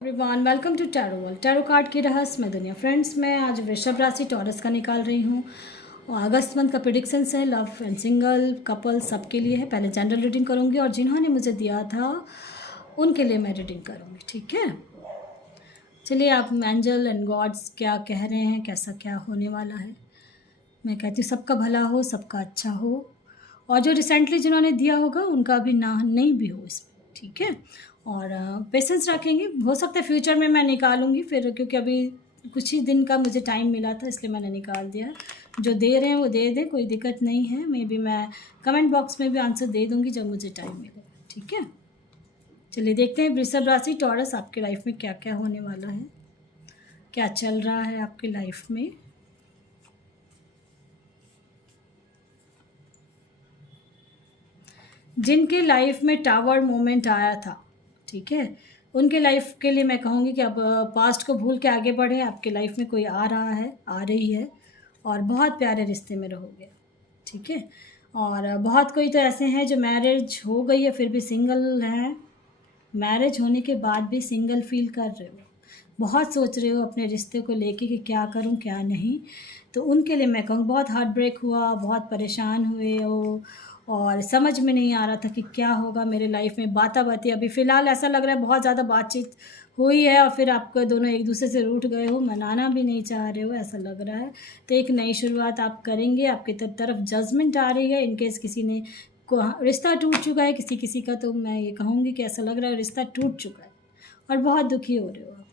Everyone welcome to tarot world. Tarot card की रहस्यमय दुनिया। फ्रेंड्स, मैं आज वृषभ राशि टॉरस का निकाल रही हूँ और अगस्त मंथ का प्रेडिक्शंस है लव एंड सिंगल कपल सबके लिए है। पहले जनरल रीडिंग करूँगी और जिन्होंने मुझे दिया था उनके लिए मैं रीडिंग करूँगी, ठीक है। चलिए, आप एंजल एंड गॉड्स क्या कह रहे हैं, कैसा क्या होने वाला है। मैं कहती हूँ सबका भला हो, सबका अच्छा हो, और जो रिसेंटली जिन्होंने दिया होगा उनका भी ना नहीं भी हो इसमें, ठीक है। और पेशेंस रखेंगे, हो सकता है फ्यूचर में मैं निकालूंगी फिर, क्योंकि अभी कुछ ही दिन का मुझे टाइम मिला था इसलिए मैंने निकाल दिया। जो दे रहे हैं वो दे दें, कोई दिक्कत नहीं है। मे बी मैं कमेंट बॉक्स में भी आंसर दे दूंगी जब मुझे टाइम मिलेगा, ठीक है। चलिए देखते हैं वृषभ राशि टॉरस आपके लाइफ में क्या क्या होने वाला है, क्या चल रहा है आपकी लाइफ में। जिनके लाइफ में टावर मोमेंट आया था, ठीक है, उनके लाइफ के लिए मैं कहूँगी कि अब पास्ट को भूल के आगे बढ़े। आपके लाइफ में कोई आ रहा है, आ रही है, और बहुत प्यारे रिश्ते में रहोगे, ठीक है। और बहुत कोई तो ऐसे हैं जो मैरिज हो गई है फिर भी सिंगल हैं, मैरिज होने के बाद भी सिंगल फील कर रहे हो, बहुत सोच रहे हो अपने रिश्ते को लेके कि क्या करूं क्या नहीं। तो उनके लिए मैं कहूँ बहुत हार्ट ब्रेक हुआ, बहुत परेशान हुए हो, और समझ में नहीं आ रहा था कि क्या होगा मेरे लाइफ में। बाता बाती अभी फ़िलहाल ऐसा लग रहा है बहुत ज़्यादा बातचीत हुई है और फिर आप दोनों एक दूसरे से रूठ गए हो, मनाना भी नहीं चाह रहे हो, ऐसा लग रहा है। तो एक नई शुरुआत आप करेंगे, आपकी तरफ जजमेंट आ रही है। इनकेस किसी ने को रिश्ता टूट चुका है किसी किसी का, तो मैं ये कहूँगी कि ऐसा लग रहा है रिश्ता टूट चुका है और बहुत दुखी हो रहे हो आप।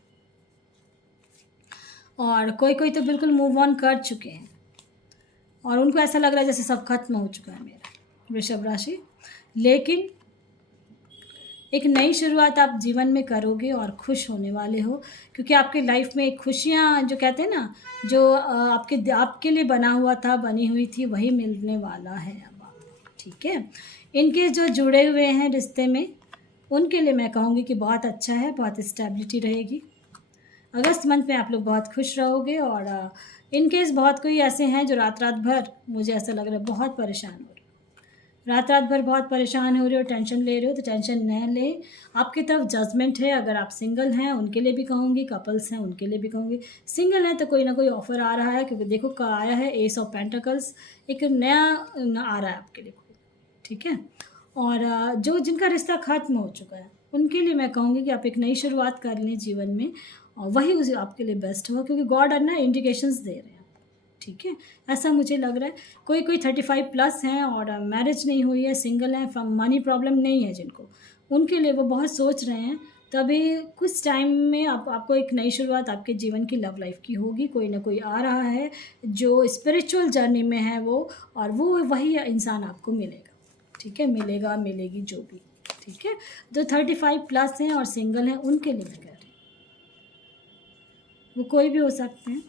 और कोई कोई तो बिल्कुल मूव ऑन कर चुके हैं और उनको ऐसा लग रहा है जैसे सब खत्म हो चुका है मेरा, वृषभ राशि। लेकिन एक नई शुरुआत आप जीवन में करोगे और खुश होने वाले हो, क्योंकि आपकी लाइफ में खुशियाँ जो कहते हैं ना, जो आपके लिए बना हुआ था, बनी हुई थी, वही मिलने वाला है अब आपको, ठीक है। इनके जो जुड़े हुए हैं रिश्ते में, उनके लिए मैं कहूँगी कि बहुत अच्छा है, बहुत स्टेबिलिटी रहेगी। अगस्त मंथ में आप लोग बहुत खुश रहोगे। और इनकेस बहुत कोई ऐसे हैं जो रात रात भर, मुझे ऐसा लग रहा है बहुत परेशान हो रहे हो, रात रात भर बहुत परेशान हो रहे हो, टेंशन ले रहे हो, तो टेंशन न लें। आपकी तरफ जजमेंट है। अगर आप सिंगल हैं उनके लिए भी कहूँगी, कपल्स हैं उनके लिए भी कहूँगी। सिंगल हैं तो कोई ना कोई ऑफ़र आ रहा है, क्योंकि देखो का आया है एस ऑफ पेंटिकल्स, एक नया आ रहा है आपके लिए कोई, ठीक है। और जो जिनका रिश्ता ख़त्म हो चुका है उनके लिए मैं कहूँगी कि आप एक नई शुरुआत कर लें जीवन में, और वही उसे आपके लिए बेस्ट होगा, क्योंकि गॉड है ना इंडिकेशंस दे रहे हैं आपको, ठीक है। ऐसा मुझे लग रहा है। कोई कोई 35 प्लस हैं और मैरिज नहीं हुई है, सिंगल हैं, मनी प्रॉब्लम नहीं है जिनको, उनके लिए वो बहुत सोच रहे हैं। तो अभी कुछ टाइम में आपको एक नई शुरुआत आपके जीवन की लव लाइफ की होगी। कोई ना कोई आ रहा है जो स्पिरिचुअल जर्नी में है वो, और वो वही इंसान आपको मिलेगा, ठीक है, मिलेगा मिलेगी जो भी, ठीक है। जो 35 प्लस हैं और सिंगल हैं उनके लिए मैं कह रही हूँ, वो कोई भी हो सकते हैं,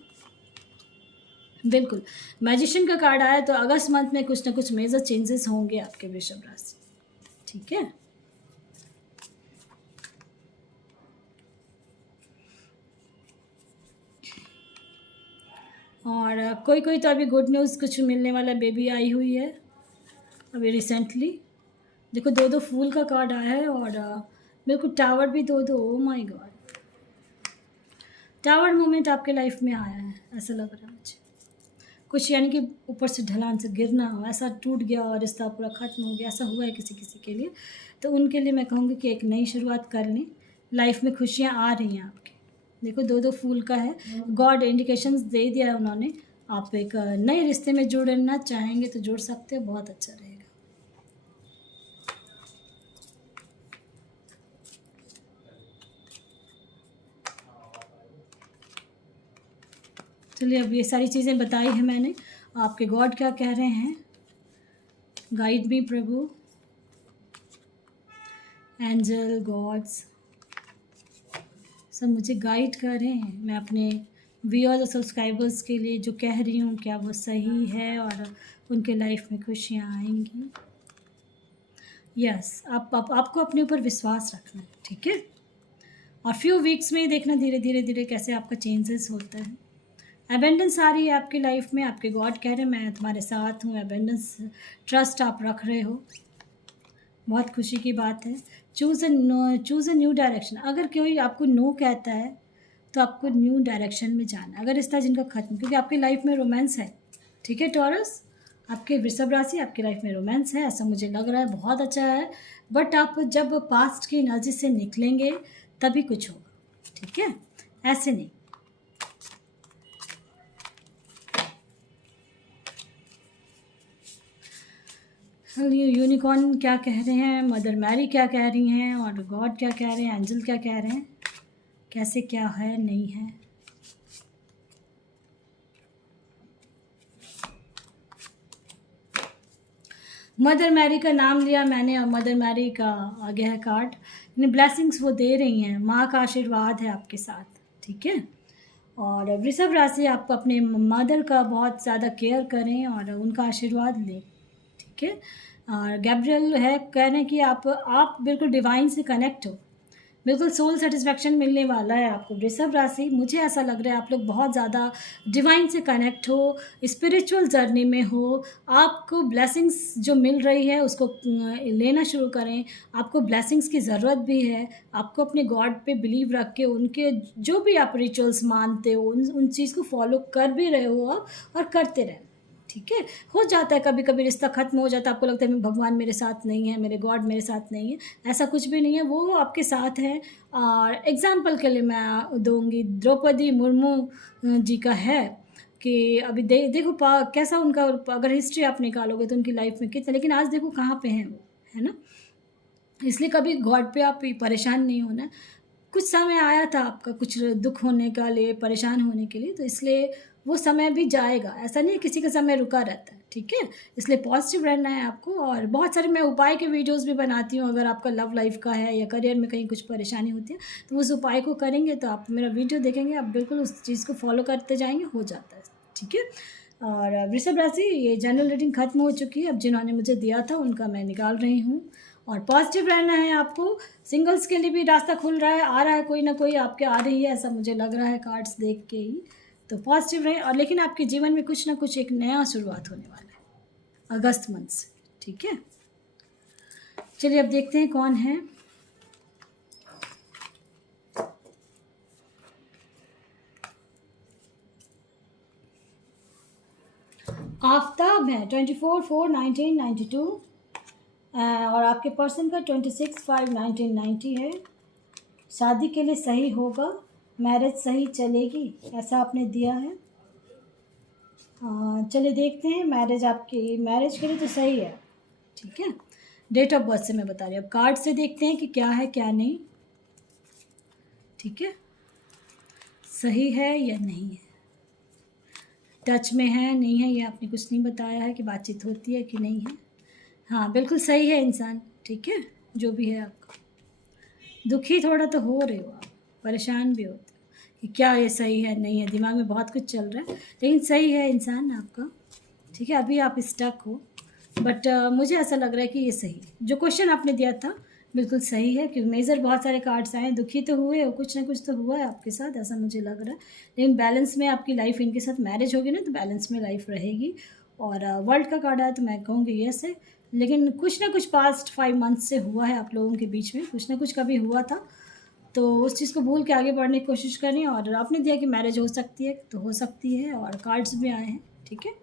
बिल्कुल। मैजिशियन का कार्ड आया, तो अगस्त मंथ में कुछ ना कुछ मेजर चेंजेस होंगे आपके वृषभ राशि, ठीक है। और कोई कोई तो अभी गुड न्यूज़ कुछ मिलने वाला, बेबी आई हुई है अभी रिसेंटली। देखो दो दो फूल का कार्ड आया है और बिल्कुल टावर भी दो दो। Oh my God, tower moment आपके लाइफ में आया है, ऐसा लग रहा है मुझे। कुछ यानी कि ऊपर से ढलान से गिरना हो, ऐसा टूट गया और रिश्ता पूरा ख़त्म हो गया, ऐसा हुआ है किसी किसी के लिए। तो उनके लिए मैं कहूँगी कि एक नई शुरुआत कर लें, लाइफ में खुशियाँ आ रही हैं आपके। देखो दो दो फूल का है, गॉड इंडिकेशंस दे दिया है उन्होंने। आप एक नए रिश्ते में जुड़ना चाहेंगे तो जुड़ सकते हो, बहुत अच्छा रहेगा। चलिए, अब ये सारी चीज़ें बताई हैं मैंने, आपके गॉड क्या कह रहे हैं, गाइड मी प्रभु, एंजल गॉड्स सब मुझे गाइड कर रहे हैं। मैं अपने व्यूअर्स और सब्सक्राइबर्स के लिए जो कह रही हूँ क्या वो सही है और उनके लाइफ में खुशियाँ आएंगी। यस, आपको अपने ऊपर विश्वास रखना है, ठीक है। और फ्यू वीक्स में ही देखना धीरे धीरे धीरे कैसे आपका चेंजेस होता है। एबेंडेंस आ रही है आपकी लाइफ में, आपके गॉड कह रहे हैं मैं तुम्हारे साथ हूँ। एबेंडेंस, ट्रस्ट आप रख रहे हो, बहुत खुशी की बात है। Choose a new direction. अगर कोई आपको नो कहता है तो आपको न्यू डायरेक्शन में जाना है। अगर रिश्ता जिनका ख़त्म, क्योंकि आपकी लाइफ में रोमांस है, ठीक है टॉरस, आपके वृषभ राशि, आपकी लाइफ में रोमांस है, ऐसा मुझे लग रहा है, बहुत अच्छा है। बट आप जब पास्ट की एनर्जी से निकलेंगे तभी कुछ होगा, ठीक है, ऐसे नहीं। यूनिकॉर्न क्या कह रहे हैं, मदर मैरी क्या कह रही हैं, और गॉड क्या कह रहे हैं, एंजल क्या कह रहे हैं, कैसे क्या है नहीं है। मदर मैरी का नाम लिया मैंने और मदर मैरी का आ गया है कार्ड, यानी ब्लेसिंग्स वो दे रही हैं, माँ का आशीर्वाद है आपके साथ, ठीक है। और वृषभ राशि, आप अपने मदर का बहुत ज़्यादा केयर करें और उनका आशीर्वाद लें, ठीक है। और गैब्रियल है, कह रहे हैं कि आप बिल्कुल डिवाइन से कनेक्ट हो, बिल्कुल सोल सेटिस्फैक्शन मिलने वाला है आपको वृषभ राशि। मुझे ऐसा लग रहा है आप लोग बहुत ज़्यादा डिवाइन से कनेक्ट हो, स्पिरिचुअल जर्नी में हो, आपको ब्लेसिंग्स जो मिल रही है उसको लेना शुरू करें। आपको ब्लेसिंग्स की ज़रूरत भी है, आपको अपने गॉड पे बिलीव रख के उनके जो भी आप रिचुअल्स मानते हो उन चीज़ को फॉलो कर भी रहे हो आप, और करते रहें, ठीक है। हो जाता है कभी कभी रिश्ता ख़त्म हो जाता है, आपको लगता है भगवान मेरे साथ नहीं है, मेरे गॉड मेरे साथ नहीं है, ऐसा कुछ भी नहीं है, वो आपके साथ है। और एग्ज़ाम्पल के लिए मैं दूँगी, द्रौपदी मुर्मू जी का है कि अभी देखो कैसा उनका, अगर हिस्ट्री आप निकालोगे तो उनकी लाइफ में कितना, लेकिन आज देखो कहाँ पे हैं वो, है ना। इसलिए कभी गॉड पे आप परेशान नहीं होना। कुछ समय आया था आपका कुछ दुख होने का लिए, परेशान होने के लिए, तो इसलिए वो समय भी जाएगा, ऐसा नहीं है किसी का समय रुका रहता है, ठीक है। इसलिए पॉजिटिव रहना है आपको। और बहुत सारे मैं उपाय के वीडियोस भी बनाती हूँ, अगर आपका लव लाइफ का है या करियर में कहीं कुछ परेशानी होती है तो उस उपाय को करेंगे, तो आप मेरा वीडियो देखेंगे, आप बिल्कुल उस चीज़ को फॉलो करते जाएंगे, हो जाता है, ठीक है। और वृषभ राशि, ये जनरल रीडिंग खत्म हो चुकी है, अब जिन्होंने मुझे दिया था उनका मैं निकाल रही हूँ। और पॉजिटिव रहना है आपको। सिंगल्स के लिए भी रास्ता खुल रहा है, आ रहा है, कोई ना कोई आपके आ रही है, ऐसा मुझे लग रहा है कार्ड्स देख के ही। तो पॉजिटिव रहे, और लेकिन आपके जीवन में कुछ ना कुछ एक नया शुरुआत होने वाला है अगस्त मंथ से, ठीक है। चलिए अब देखते हैं कौन है। आफ्ताब है 24/4/1992, और आपके पर्सन का 26/5/1990 है। शादी के लिए सही होगा, मैरिज सही चलेगी, ऐसा आपने दिया है। चलिए देखते हैं, मैरिज के लिए तो सही है, ठीक है। डेट ऑफ बर्थ से मैं बता रही हूँ, अब कार्ड से देखते हैं कि क्या है क्या नहीं, ठीक है, सही है या नहीं है, टच में है नहीं है, ये आपने कुछ नहीं बताया है कि बातचीत होती है कि नहीं है। हाँ बिल्कुल सही है इंसान, ठीक है, जो भी है आपका। दुखी थोड़ा तो हो रहे हो आप, परेशान भी होते हो कि क्या ये सही है नहीं है, दिमाग में बहुत कुछ चल रहा है, लेकिन सही है इंसान आपका, ठीक है। अभी आप स्टक हो, बट मुझे ऐसा लग रहा है कि ये सही है, जो क्वेश्चन आपने दिया था बिल्कुल सही है, क्योंकि मेजर बहुत सारे कार्ड्स आए, दुखी तो हुए हो, कुछ ना कुछ तो हुआ है आपके साथ, ऐसा मुझे लग रहा है, लेकिन बैलेंस में आपकी लाइफ, इनके साथ मैरिज होगी ना तो बैलेंस में लाइफ रहेगी। और वर्ल्ड का कार्ड आया तो मैं कहूँगी यस है, लेकिन कुछ ना कुछ पास्ट 5 मंथ्स से हुआ है आप लोगों के बीच में, कुछ ना कुछ कभी हुआ था, तो उस चीज़ को भूल के आगे बढ़ने की कोशिश करें। और आपने दिया कि मैरिज हो सकती है तो हो सकती है, और कार्ड्स भी आए हैं, ठीक है।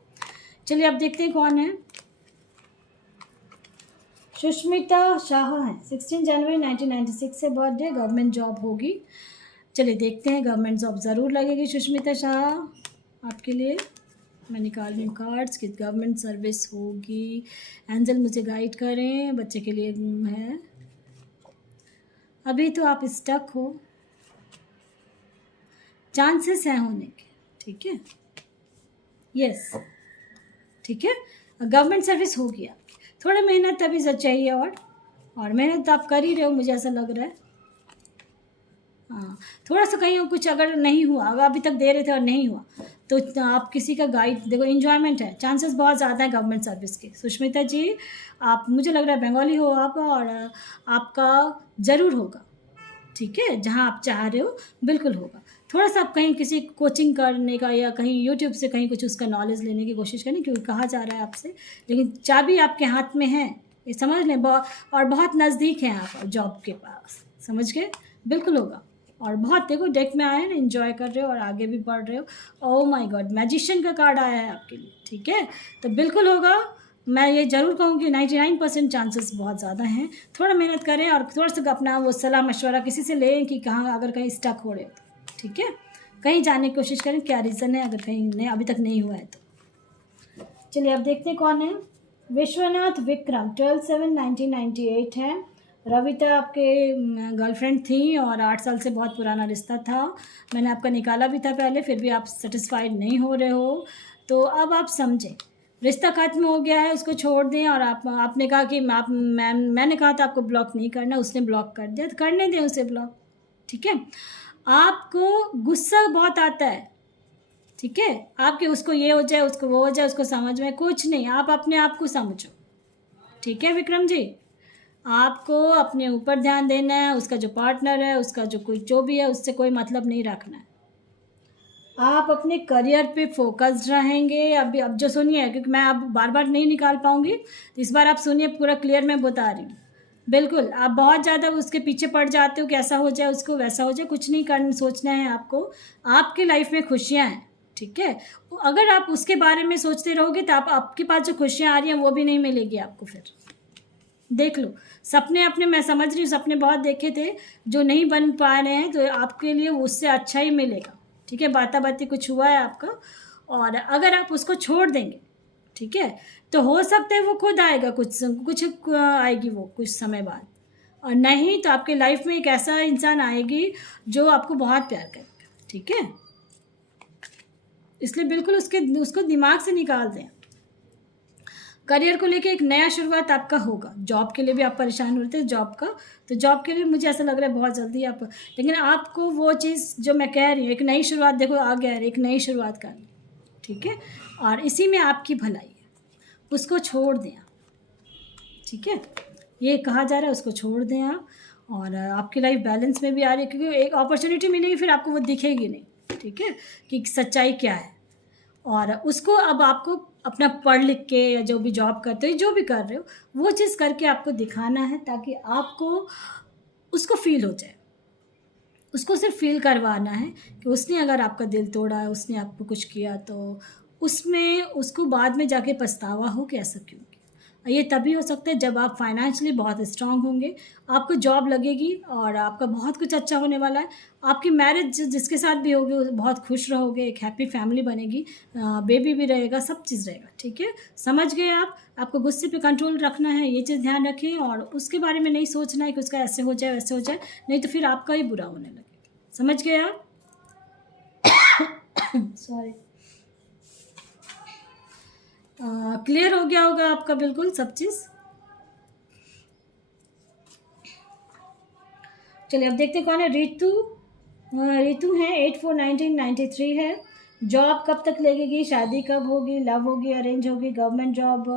चलिए अब देखते हैं कौन है। सुष्मिता शाह है, 16 जनवरी 1996 से बर्थडे, गवर्नमेंट जॉब होगी। चलिए देखते हैं, गवर्नमेंट जॉब ज़रूर लगेगी सुष्मिता शाह आपके लिए। मैं निकाल रही हूँ कार्ड्स कि गवर्नमेंट सर्विस होगी, एंजल मुझे गाइड करें, बच्चे के लिए है। अभी तो आप स्टक हो, चांसेस हैं होने के, ठीक है, यस, ठीक है, गवर्नमेंट सर्विस होगी आपकी। थोड़ा मेहनत अभी से चाहिए, और मेहनत तो आप कर ही रहे हो, मुझे ऐसा लग रहा है। हाँ थोड़ा सा कहीं कुछ अगर नहीं हुआ, अगर अभी तक दे रहे थे और नहीं हुआ तो आप किसी का गाइड देखो, इन्जॉयमेंट है, चांसेस बहुत ज़्यादा है गवर्नमेंट सर्विस के। सुष्मिता जी, आप, मुझे लग रहा है बंगाली हो आप, और आपका ज़रूर होगा, ठीक है, जहाँ आप चाह रहे हो बिल्कुल होगा। थोड़ा सा आप कहीं किसी कोचिंग करने का या कहीं यूट्यूब से कहीं कुछ उसका नॉलेज लेने की कोशिश करें, क्योंकि कहा जा रहा है आपसे, लेकिन चाबी आपके हाथ में है, ये समझ लें। और बहुत नज़दीक हैं आप जॉब के पास, समझ गए? बिल्कुल होगा। और बहुत देखो डेक में आया है ना, एंजॉय कर रहे हो और आगे भी बढ़ रहे हो। ओह माय गॉड, मैजिशियन का कार्ड आया है आपके लिए, ठीक है? तो बिल्कुल होगा। मैं ये ज़रूर कहूँ कि 99% चांसेस बहुत ज़्यादा हैं। थोड़ा मेहनत करें और थोड़ा सा अपना वो सलाह मशवरा किसी से लें कि कहाँ अगर कहीं स्टक हो रहे हो तो, ठीक है? कहीं जाने की कोशिश करें, क्या रीज़न है, अगर कहीं नहीं अभी तक नहीं हुआ है तो। चलिए अब देखते हैं कौन है। विश्वनाथ विक्रम 12/7/1998 है। रविता आपके गर्लफ्रेंड थी और 8 साल से बहुत पुराना रिश्ता था। मैंने आपका निकाला भी था पहले, फिर भी आप सेटिस्फाइड नहीं हो रहे हो। तो अब आप समझें, रिश्ता खत्म हो गया है, उसको छोड़ दें। और आपने कहा कि मैंने कहा था आपको ब्लॉक नहीं करना, उसने ब्लॉक कर दिया तो करने दें उसे ब्लॉक, ठीक है? आपको गुस्सा बहुत आता है, ठीक है? आपके उसको ये हो जाए, उसको वो हो जाए, उसको समझ में कुछ नहीं, आप अपने आप को समझो, ठीक है विक्रम जी? आपको अपने ऊपर ध्यान देना है। उसका जो पार्टनर है, उसका जो कोई जो भी है, उससे कोई मतलब नहीं रखना है। आप अपने करियर पे फोकस्ड रहेंगे। अब जो सुनिए, क्योंकि मैं अब बार बार नहीं निकाल पाऊंगी, तो इस बार आप सुनिए, पूरा क्लियर मैं बता रही हूँ। बिल्कुल, आप बहुत ज़्यादा उसके पीछे पड़ जाते हो कि ऐसा हो जाए, उसको वैसा हो जाए। कुछ नहीं करना, सोचना है आपको, आपकी लाइफ में खुशियाँ हैं, ठीक है? अगर आप उसके बारे में सोचते रहोगे तो आपके पास जो खुशियाँ आ रही हैं वो भी नहीं मिलेगी आपको। फिर देख लो, सपने अपने, मैं समझ रही हूँ सपने बहुत देखे थे जो नहीं बन पा रहे हैं, तो आपके लिए उससे अच्छा ही मिलेगा, ठीक है? बाता बाती कुछ हुआ है आपका, और अगर आप उसको छोड़ देंगे, ठीक है, तो हो सकता है वो खुद आएगा, कुछ आएगी वो कुछ समय बाद। और नहीं तो आपके लाइफ में एक ऐसा इंसान आएगी जो आपको बहुत प्यार करेगा, ठीक है? इसलिए बिल्कुल उसको दिमाग से निकाल दें। करियर को लेके एक नया शुरुआत आपका होगा। जॉब के लिए भी आप परेशान हो रहे थे जॉब का, तो जॉब के लिए मुझे ऐसा लग रहा है बहुत जल्दी आप, लेकिन आपको वो चीज़ जो मैं कह रही हूँ, एक नई शुरुआत देखो आ गया है, एक नई शुरुआत करनी, ठीक है? और इसी में आपकी भलाई है, उसको छोड़ दें आप, ठीक है? ये कहा जा रहा है उसको छोड़ दें आप। और आपकी लाइफ बैलेंस में भी आ रही है, क्योंकि एक अपॉर्चुनिटी मिलेगी, फिर आपको वो दिखेगी नहीं, ठीक है, कि सच्चाई क्या है। और उसको अब आपको अपना पढ़ लिख के या जो भी जॉब करते हो, जो भी कर रहे हो, वो चीज़ करके आपको दिखाना है, ताकि आपको उसको फील हो जाए। उसको सिर्फ फील करवाना है कि उसने अगर आपका दिल तोड़ा है, उसने आपको कुछ किया, तो उसमें उसको बाद में जाके पछतावा हो कि ऐसा क्यों किया। ये तभी हो सकता है जब आप फाइनेंशियली बहुत स्ट्रांग होंगे, आपको जॉब लगेगी और आपका बहुत कुछ अच्छा होने वाला है। आपकी मैरिज जिसके साथ भी होगी, वो बहुत खुश रहोगे, एक हैप्पी फैमिली बनेगी, बेबी भी रहेगा, सब चीज़ रहेगा, ठीक है? समझ गए आप? आपको गुस्से पे कंट्रोल रखना है, ये चीज़ ध्यान रखें। और उसके बारे में नहीं सोचना है कि उसका ऐसे हो जाए वैसे हो जाए, नहीं तो फिर आपका ही बुरा होने लगेगा। समझ गए आप? सॉरी। क्लियर हो गया होगा आपका बिल्कुल सब चीज़। चलिए अब देखते हैं कौन है। रितु है 8/4/1993 है। जॉब कब तक लगेगी, शादी कब होगी, लव होगी, अरेंज होगी, गवर्नमेंट जॉब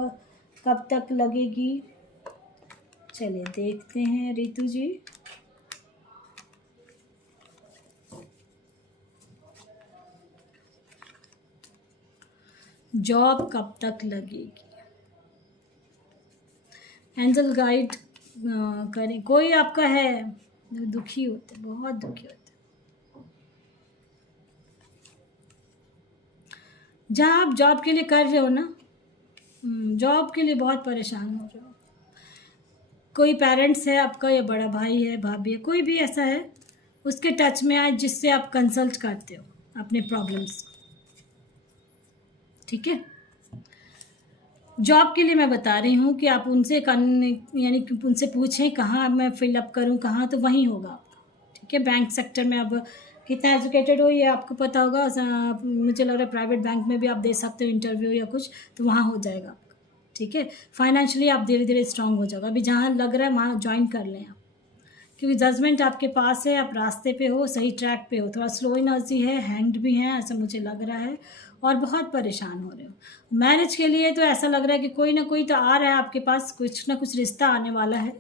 कब तक लगेगी? चलिए देखते हैं रितु जी। जॉब कब तक लगेगी, एंजल गाइड करें। कोई आपका है दुखी होते, बहुत दुखी होते, जहाँ आप जॉब के लिए कर रहे हो ना, जॉब के लिए बहुत परेशान हो रहे हो। कोई पेरेंट्स है आपका, या बड़ा भाई है, भाभी है, कोई भी ऐसा है, उसके टच में आए जिससे आप कंसल्ट करते हो अपने प्रॉब्लम्स, ठीक है? जॉब के लिए मैं बता रही हूँ कि आप उनसे यानी कि उनसे पूछें कहाँ मैं फिलअप करूँ, कहाँ, तो वहीं होगा आपका, ठीक है? बैंक सेक्टर में अब कितना एजुकेटेड हो ये आपको पता होगा। मुझे लग रहा है प्राइवेट बैंक में भी आप दे सकते हो इंटरव्यू या कुछ, तो वहाँ हो जाएगा आपका, ठीक है? फाइनेंशियली आप धीरे धीरे स्ट्रांग हो जाओगे। अभी जहाँ लग रहा है वहाँ ज्वाइन कर लें आप, क्योंकि जजमेंट आपके पास है, आप रास्ते पे हो, सही ट्रैक पे हो। थोड़ा स्लो एनर्जी है, हैंग्ड भी हैं, ऐसा मुझे लग रहा है, और बहुत परेशान हो रहे हो। मैरिज के लिए तो ऐसा लग रहा है कि कोई ना कोई तो आ रहा है आपके पास, कुछ ना कुछ रिश्ता आने वाला है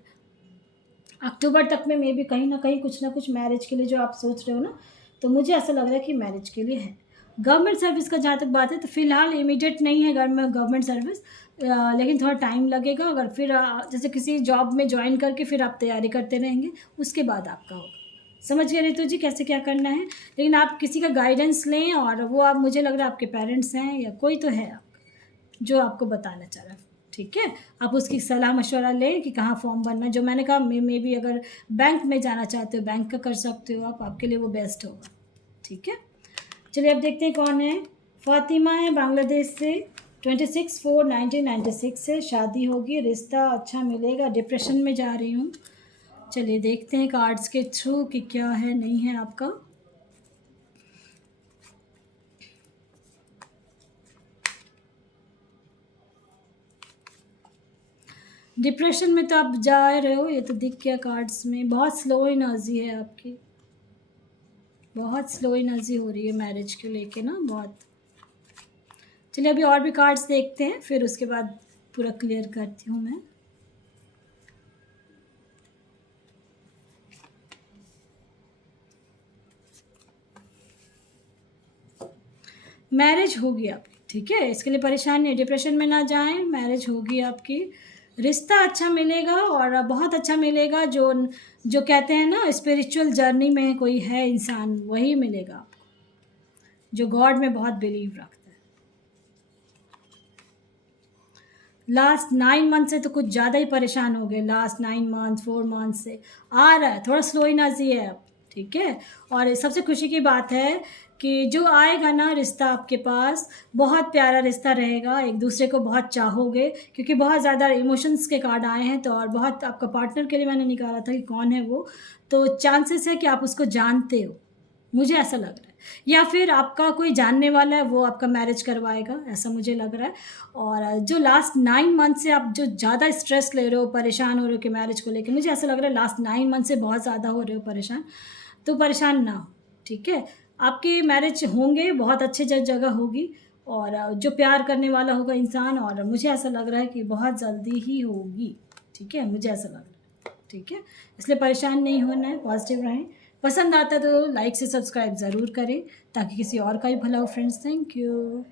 अक्टूबर तक में, मे बी कहीं ना कहीं कुछ ना कुछ मैरिज के लिए जो आप सोच रहे हो ना, तो मुझे ऐसा लग रहा है कि मैरिज के लिए है। गवर्नमेंट सर्विस का जहाँ तक बात है तो फ़िलहाल इमीडिएट नहीं है गवर्नमेंट सर्विस, लेकिन थोड़ा टाइम लगेगा। अगर फिर जैसे किसी जॉब में ज्वाइन करके फिर आप तैयारी करते रहेंगे, उसके बाद आपका होगा। समझ गए रितु जी कैसे क्या करना है। लेकिन आप किसी का गाइडेंस लें, और वो आप, मुझे लग रहा है आपके पेरेंट्स हैं या कोई तो है आपका जो आपको बताना चाह रहा है, ठीक है। आप उसकी सलाह मशवरा लें कि कहाँ फॉर्म भरना है। जो मैंने कहा मे बी अगर बैंक में जाना चाहते हो बैंक का कर सकते हो आप, आपके लिए वो बेस्ट होगा, ठीक है। चलिए अब देखते हैं कौन है। फातिमा है बांग्लादेश से, 26/4/1996 से शादी होगी, रिश्ता अच्छा मिलेगा, डिप्रेशन में जा रही हूँ। चलिए देखते हैं कार्ड्स के थ्रू कि क्या है नहीं है आपका। डिप्रेशन में तो आप जा रहे हो, ये तो दिख गया कार्ड्स में। बहुत स्लो एनर्जी है आपकी, बहुत स्लो एनर्जी हो रही है मैरिज को लेके ना, बहुत। चलिए अभी और भी कार्ड्स देखते हैं, फिर उसके बाद पूरा क्लियर करती हूँ मैं। मैरिज होगी आपकी, ठीक है, इसके लिए परेशान नहीं, डिप्रेशन में ना जाएं, मैरिज होगी आपकी, रिश्ता अच्छा मिलेगा और बहुत अच्छा मिलेगा। जो जो कहते हैं ना स्पिरिचुअल जर्नी में कोई है इंसान, वही मिलेगा आपको, जो गॉड में बहुत बिलीव रखता है। लास्ट 9 मंथ से तो कुछ ज़्यादा ही परेशान हो गए, लास्ट 9 मंथ 4 मंथ से आ रहा है, थोड़ा स्लो एनर्जी है अब, ठीक है। और सबसे खुशी की बात है कि जो आएगा ना रिश्ता आपके पास, बहुत प्यारा रिश्ता रहेगा, एक दूसरे को बहुत चाहोगे, क्योंकि बहुत ज़्यादा इमोशंस के कार्ड आए हैं। तो और बहुत आपका पार्टनर के लिए मैंने निकाला था कि कौन है वो, तो चांसेस है कि आप उसको जानते हो, मुझे ऐसा लग रहा है, या फिर आपका कोई जानने वाला है वो आपका मैरिज करवाएगा, ऐसा मुझे लग रहा है। और जो लास्ट 9 मंथ से आप जो ज़्यादा स्ट्रेस ले रहे हो, परेशान हो रहे हो कि मैरिज को लेके, मुझे ऐसा लग रहा है लास्ट 9 मंथ से बहुत ज़्यादा हो रहे हो परेशान, तो परेशान ना हो, ठीक है। आपके मैरिज होंगे, बहुत अच्छे जगह होगी, और जो प्यार करने वाला होगा इंसान, और मुझे ऐसा लग रहा है कि बहुत जल्दी ही होगी, ठीक है, मुझे ऐसा लग रहा है, ठीक है। इसलिए परेशान नहीं होना है, पॉजिटिव रहें। पसंद आता है तो लाइक से सब्सक्राइब ज़रूर करें ताकि किसी और का भी भला हो फ्रेंड्स। Thank you.